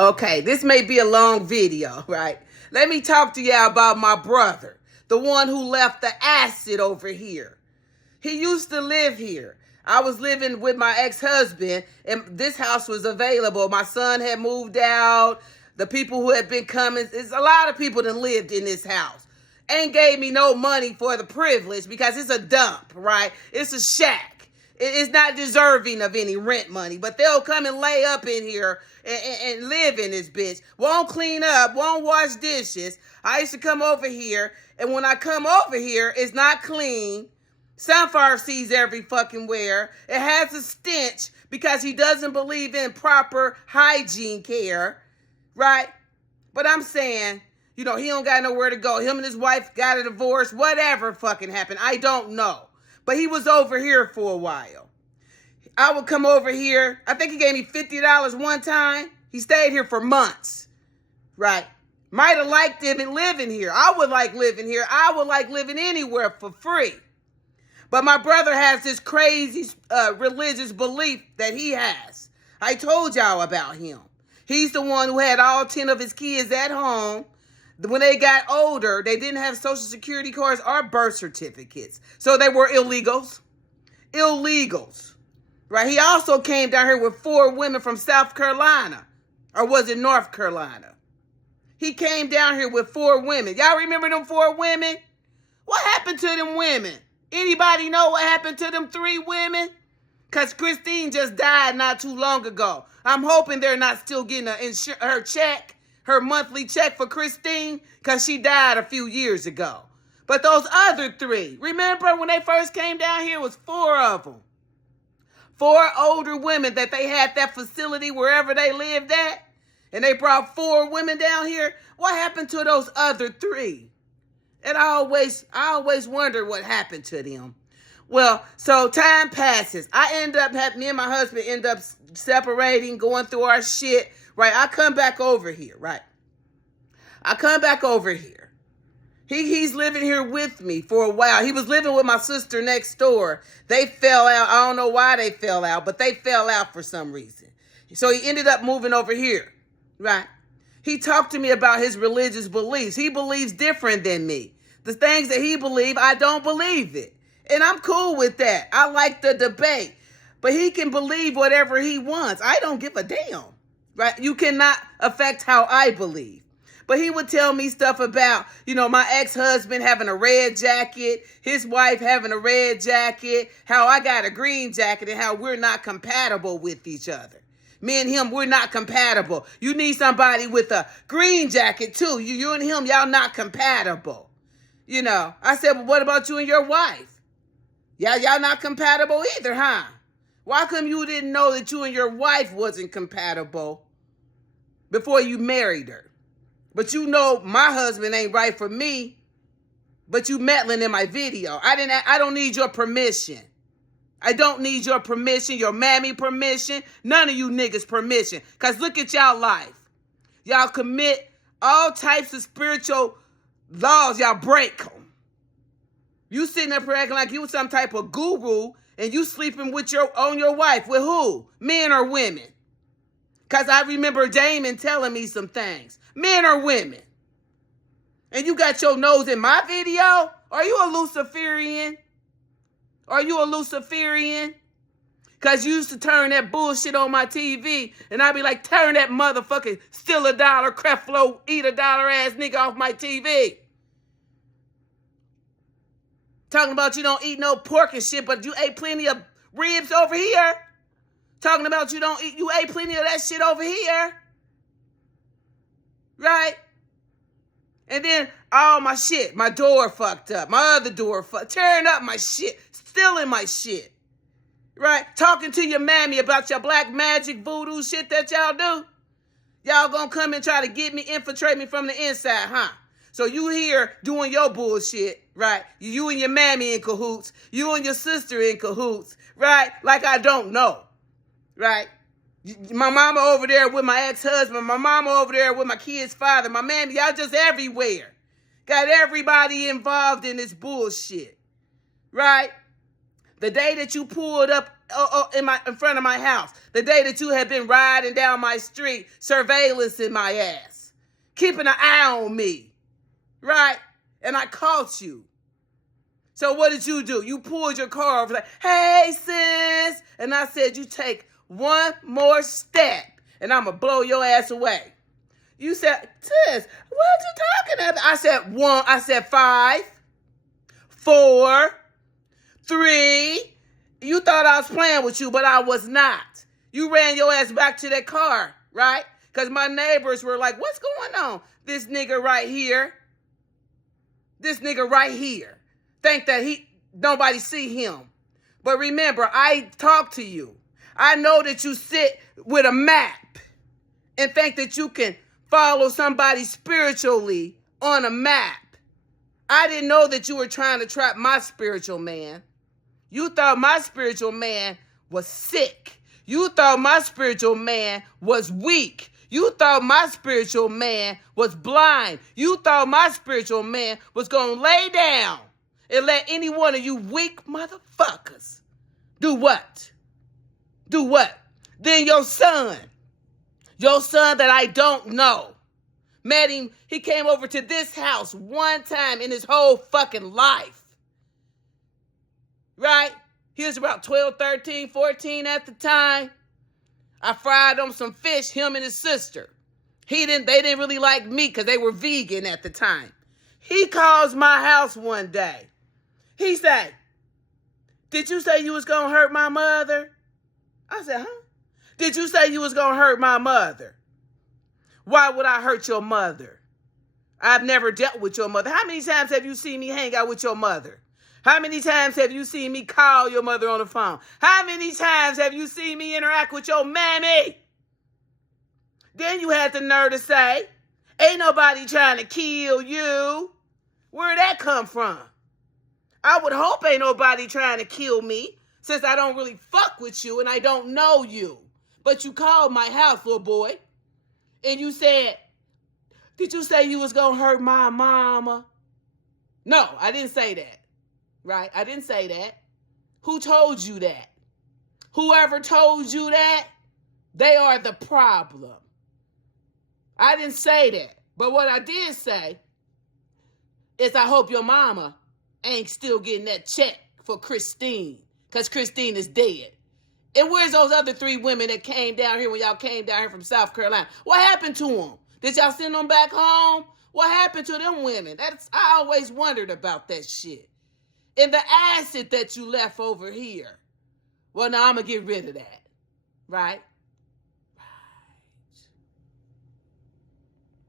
Okay, this may be a long video, right? Let me talk to y'all about my brother, the one who left the acid over here. He used to live here. I was living with my ex-husband, and this house was available. My son had moved out. The people who had been coming, it's a lot of people that lived in this house. Ain't gave me no money for the privilege because it's a dump, right? It's a shack. It's not deserving of any rent money, but they'll come and lay up in here and live in this bitch. Won't clean up, won't wash dishes. I used to come over here, and when I come over here, it's not clean. Sunflower seeds every fucking where. It has a stench because he doesn't believe in proper hygiene care, right? But I'm saying, he don't got nowhere to go. Him and his wife got a divorce, whatever fucking happened. I don't know. But he was over here for a while. I would come over here. I think he gave me $50 one time. He stayed here for months, right? Might have liked him and living here. I would like living here. I would like living anywhere for free. But my brother has this crazy religious belief that he has. I told y'all about him. He's the one who had all 10 of his kids at home. When they got older, they didn't have Social Security cards or birth certificates. So they were illegals. Illegals. Right? He also came down here with 4 women from South Carolina. Or was it North Carolina? He came down here with 4 women. Y'all remember them 4 women? What happened to them women? Anybody know what happened to them 3 women? Because Christine just died not too long ago. I'm hoping they're not still getting her check. Her monthly check for Christine, because she died a few years ago. But those other 3, remember when they first came down here, it was 4 of them. 4 older women that they had that facility wherever they lived at. And they brought 4 women down here. What happened to those other 3? And I always wonder what happened to them. Well, so time passes. Me and my husband end up separating, going through our shit. Right, I come back over here, right? I come back over here. He's living here with me for a while. He was living with my sister next door. They fell out. I don't know why they fell out, but they fell out for some reason. So he ended up moving over here, right? He talked to me about his religious beliefs. He believes different than me. The things that he believes, I don't believe it. And I'm cool with that. I like the debate. But he can believe whatever he wants. I don't give a damn. Right? You cannot affect how I believe. But he would tell me stuff about, my ex-husband having a red jacket, his wife having a red jacket, how I got a green jacket, and how we're not compatible with each other. Me and him, we're not compatible. You need somebody with a green jacket too. You and him, y'all not compatible. I said, well, what about you and your wife? Y'all not compatible either, huh? Why come you didn't know that you and your wife wasn't compatible before you married her? But my husband ain't right for me, but you meddling in my video. I don't need your permission. I don't need your permission, your mammy permission, none of you niggas permission. Because look at y'all life. Y'all commit all types of spiritual laws, y'all break them. You sitting there acting like you some type of guru, and you sleeping on your wife. With who? Men or women? Because I remember Damon telling me some things. Men or women? And you got your nose in my video? Are you a Luciferian? Are you a Luciferian? Because you used to turn that bullshit on my TV, and I'd be like, turn that motherfucking steal $1, Creflo, eat $1 ass nigga off my TV. Talking about you don't eat no pork and shit, but you ate plenty of ribs over here. Talking about you ate plenty of that shit over here. Right? And then all my shit, my door fucked up, my other door tearing up my shit, stealing my shit. Right? Talking to your mammy about your black magic voodoo shit that y'all do. Y'all gonna come and try to infiltrate me from the inside, huh? So you here doing your bullshit, right? You and your mammy in cahoots. You and your sister in cahoots, right? Like I don't know, right? My mama over there with my ex-husband. My mama over there with my kid's father. My mammy, y'all just everywhere. Got everybody involved in this bullshit, right? The day that you pulled up in front of my house. The day that you had been riding down my street, surveillancing my ass, keeping an eye on me, right? And I caught you. So what did you do? You pulled your car over like, hey, sis. And I said, you take one more step and I'm going to blow your ass away. You said, sis, what are you talking about? I said, 1. I said 5, 4, 3. You thought I was playing with you, but I was not. You ran your ass back to that car, right? Because my neighbors were like, what's going on? This nigga right here. This nigga right here. Think that nobody see him. But remember, I talk to you. I know that you sit with a map and think that you can follow somebody spiritually on a map. I didn't know that you were trying to trap my spiritual man. You thought my spiritual man was sick. You thought my spiritual man was weak. You thought my spiritual man was blind. You thought my spiritual man was going to lay down and let any one of you weak motherfuckers do what? Do what? Then your son that I don't know, met him, he came over to this house one time in his whole fucking life. Right? He was about 12, 13, 14 at the time. I fried him some fish, him and his sister. They didn't really like meat because they were vegan at the time. He calls my house one day. He said, did you say you was going to hurt my mother? I said, huh? Did you say you was going to hurt my mother? Why would I hurt your mother? I've never dealt with your mother. How many times have you seen me hang out with your mother? How many times have you seen me call your mother on the phone? How many times have you seen me interact with your mammy? Then you had the nerve to say, ain't nobody trying to kill you. Where'd that come from? I would hope ain't nobody trying to kill me since I don't really fuck with you and I don't know you. But you called my house, little boy, and you said, did you say you was going to hurt my mama? No, I didn't say that. Right? I didn't say that. Who told you that? Whoever told you that, they are the problem. I didn't say that. But what I did say is I hope your mama ain't still getting that check for Christine, because Christine is dead. And where's those other 3 women that came down here when y'all came down here from South Carolina? What happened to them? Did y'all send them back home? What happened to them women? I always wondered about that shit. And the acid that you left over here. Well, now I'm going to get rid of that. Right?